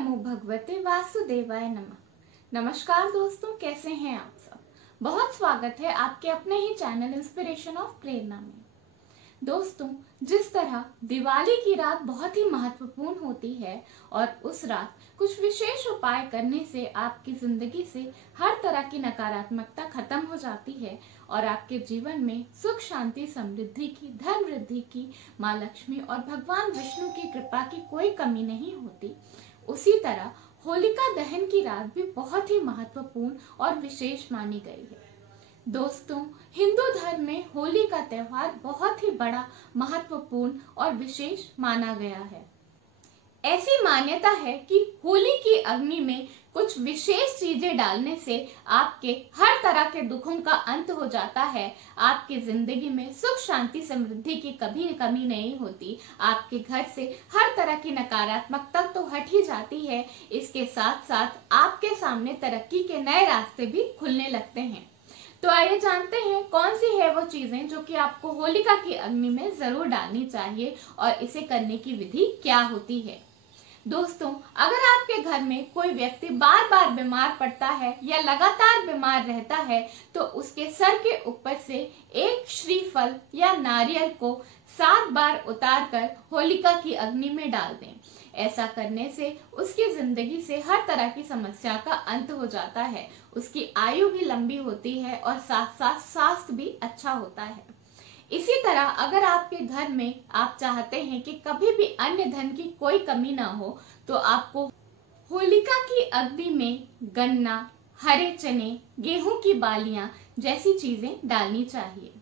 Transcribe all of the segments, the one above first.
नमो भगवते वासुदेवाय नमः। नमस्कार दोस्तों, कैसे हैं आप सब। बहुत स्वागत है आपके अपने ही चैनल इंस्पिरेशन ऑफ प्रेरणा में। दोस्तों, जिस तरह दिवाली की रात बहुत ही महत्वपूर्ण होती है और उस रात कुछ विशेष उपाय करने से आपकी जिंदगी से हर तरह की नकारात्मकता खत्म हो जाती है और आपके जीवन में सुख, शांति, समृद्धि की, धन वृद्धि की, माँ लक्ष्मी और भगवान विष्णु की कृपा की कोई कमी नहीं होती, उसी तरह होलिका दहन की रात भी बहुत ही महत्वपूर्ण और विशेष मानी गई है। दोस्तों, हिंदू धर्म में होली का त्योहार बहुत ही बड़ा, महत्वपूर्ण और विशेष माना गया है। ऐसी मान्यता है कि होली की अग्नि में कुछ विशेष चीजें डालने से आपके हर तरह के दुखों का अंत हो जाता है, आपकी जिंदगी में सुख, शांति, समृद्धि की कभी कमी नहीं होती, आपके घर से हर तरह की नकारात्मकता तो हट ही जाती है, इसके साथ साथ आपके सामने तरक्की के नए रास्ते भी खुलने लगते हैं। तो आइए जानते हैं कौन सी है वो चीजें जो कि आपको होलिका की अग्नि में जरूर डालनी चाहिए और इसे करने की विधि क्या होती है। दोस्तों, अगर आपके घर में कोई व्यक्ति बार बार बीमार पड़ता है या लगातार बीमार रहता है तो उसके सर के ऊपर से एक श्रीफल या नारियल को 7 बार उतार कर होलिका की अग्नि में डाल दें। ऐसा करने से उसकी जिंदगी से हर तरह की समस्या का अंत हो जाता है, उसकी आयु भी लंबी होती है और साथ साथ स्वास्थ्य भी अच्छा होता है। इसी तरह अगर आपके घर में आप चाहते हैं कि कभी भी अन्य धन की कोई कमी ना हो तो आपको होलिका की अग्नि में गन्ना, हरे चने, गेहूं की बालियां जैसी चीजें डालनी चाहिए।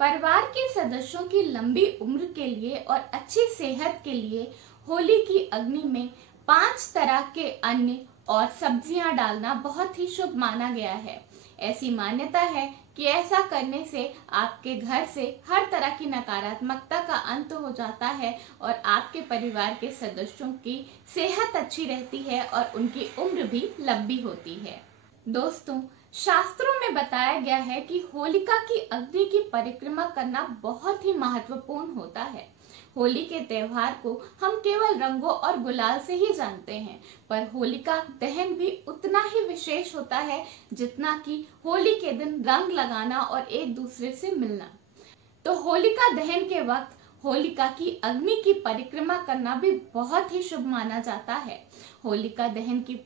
परिवार के सदस्यों की लंबी उम्र के लिए और अच्छी सेहत के लिए होली की अग्नि में 5 तरह के अन्न और सब्जियां डालना बहुत ही शुभ माना गया है। ऐसी मान्यता है कि ऐसा करने से आपके घर से हर तरह की नकारात्मकता का अंत हो जाता है और आपके परिवार के सदस्यों की सेहत अच्छी रहती है और उनकी उम्र भी लंबी होती है। दोस्तों, शास्त्रों में बताया गया है कि होलिका की अग्नि की परिक्रमा करना बहुत ही महत्वपूर्ण होता है। होली के त्योहार को हम केवल रंगों और गुलाल से ही जानते हैं, पर होलिका दहन भी उतना ही विशेष होता है जितना कि होली के दिन रंग लगाना और एक दूसरे से मिलना। तो होलिका दहन के वक्त होलिका की अग्नि की परिक्रमा करना भी बहुत ही शुभ माना जाता है। होलिका दहन की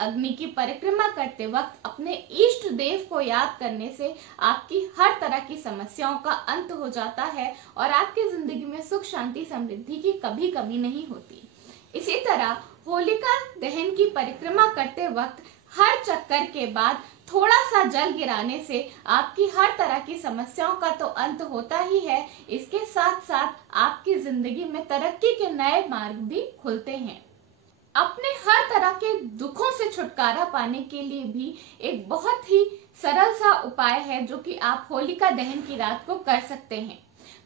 अग्नि की परिक्रमा करते वक्त अपने इष्ट देव को याद करने से आपकी हर तरह की समस्याओं का अंत हो जाता है और आपकी जिंदगी में सुख, शांति, समृद्धि की कभी कमी नहीं होती। इसी तरह होलिका दहन की परिक्रमा करते वक्त हर चक्कर के बाद थोड़ा सा जल गिराने से आपकी हर तरह की समस्याओं का तो अंत होता ही है, इसके साथ साथ आपकी जिंदगी में तरक्की के नए मार्ग भी खुलते हैं। अपने हर तरह के दुखों से छुटकारा पाने के लिए भी एक बहुत ही सरल सा उपाय है जो कि आप होलिका दहन की रात को कर सकते हैं।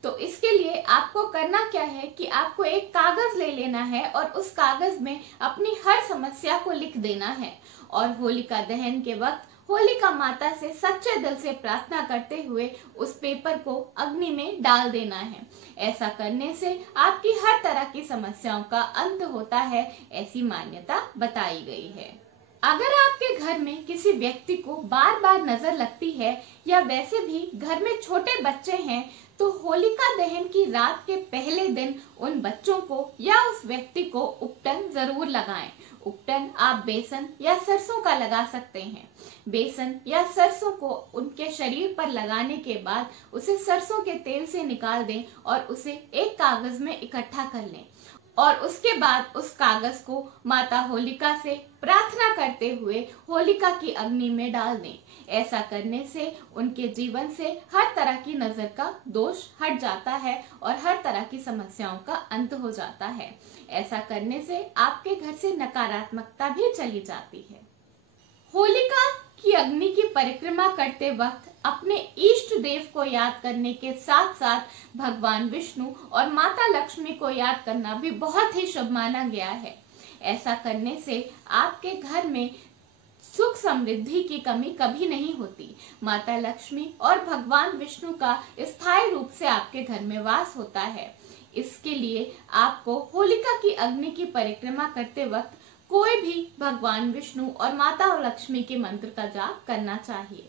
तो इसके लिए आपको करना क्या है कि आपको एक कागज ले लेना है और उस कागज में अपनी हर समस्या को लिख देना है और होलिका दहन के वक्त होलिका माता से सच्चे दिल से प्रार्थना करते हुए उस पेपर को अग्नि में डाल देना है। ऐसा करने से आपकी हर तरह की समस्याओं का अंत होता है, ऐसी मान्यता बताई गई है। अगर आपके घर में किसी व्यक्ति को बार बार नजर लगती है या वैसे भी घर में छोटे बच्चे हैं तो होलिका दहन की रात के पहले दिन उन बच्चों को या उस व्यक्ति को उपटन जरूर लगाएं। उपटन आप बेसन या सरसों का लगा सकते हैं। बेसन या सरसों को उनके शरीर पर लगाने के बाद उसे सरसों के तेल से निकाल दें और उसे एक कागज में इकट्ठा कर लें और उसके बाद उस कागज को माता होलिका से प्रार्थना करते हुए होलिका की अग्नि में डाल दें। ऐसा करने से उनके जीवन से हर तरह की नजर का दोष हट जाता है और हर तरह की समस्याओं का अंत हो जाता है। ऐसा करने से आपके घर से नकारात्मकता भी चली जाती है। होलिका की अग्नि की परिक्रमा करते वक्त अपने इष्ट देव को याद करने के साथ साथ भगवान विष्णु और माता लक्ष्मी को याद करना भी बहुत ही शुभ माना गया है। ऐसा करने से आपके घर में सुख, समृद्धि की कमी कभी नहीं होती। माता लक्ष्मी और भगवान विष्णु का स्थायी रूप से आपके घर में वास होता है। इसके लिए आपको होलिका की अग्नि की परिक्रमा करते वक्त कोई भी भगवान विष्णु और माता लक्ष्मी के मंत्र का जाप करना चाहिए।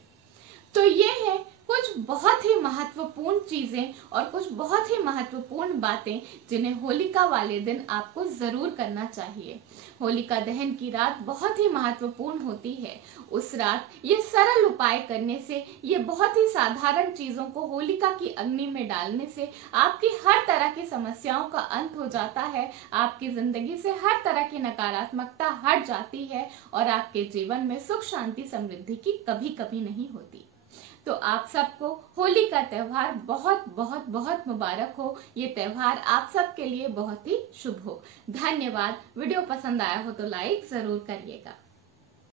तो ये है कुछ बहुत ही महत्वपूर्ण चीजें और कुछ बहुत ही महत्वपूर्ण बातें जिन्हें होलिका वाले दिन आपको जरूर करना चाहिए। होलिका दहन की रात बहुत ही महत्वपूर्ण होती है। उस रात ये सरल उपाय करने से, ये बहुत ही साधारण चीजों को होलिका की अग्नि में डालने से आपकी हर तरह की समस्याओं का अंत हो जाता है। आपकी जिंदगी से हर तरह की नकारात्मकता हट जाती है और आपके जीवन में सुख शांति समृद्धि की कभी कभी नहीं होती। तो आप सबको होली का त्योहार बहुत बहुत बहुत मुबारक हो। ये त्योहार आप सबके लिए बहुत ही शुभ हो। धन्यवाद। वीडियो पसंद आया हो तो लाइक जरूर करिएगा।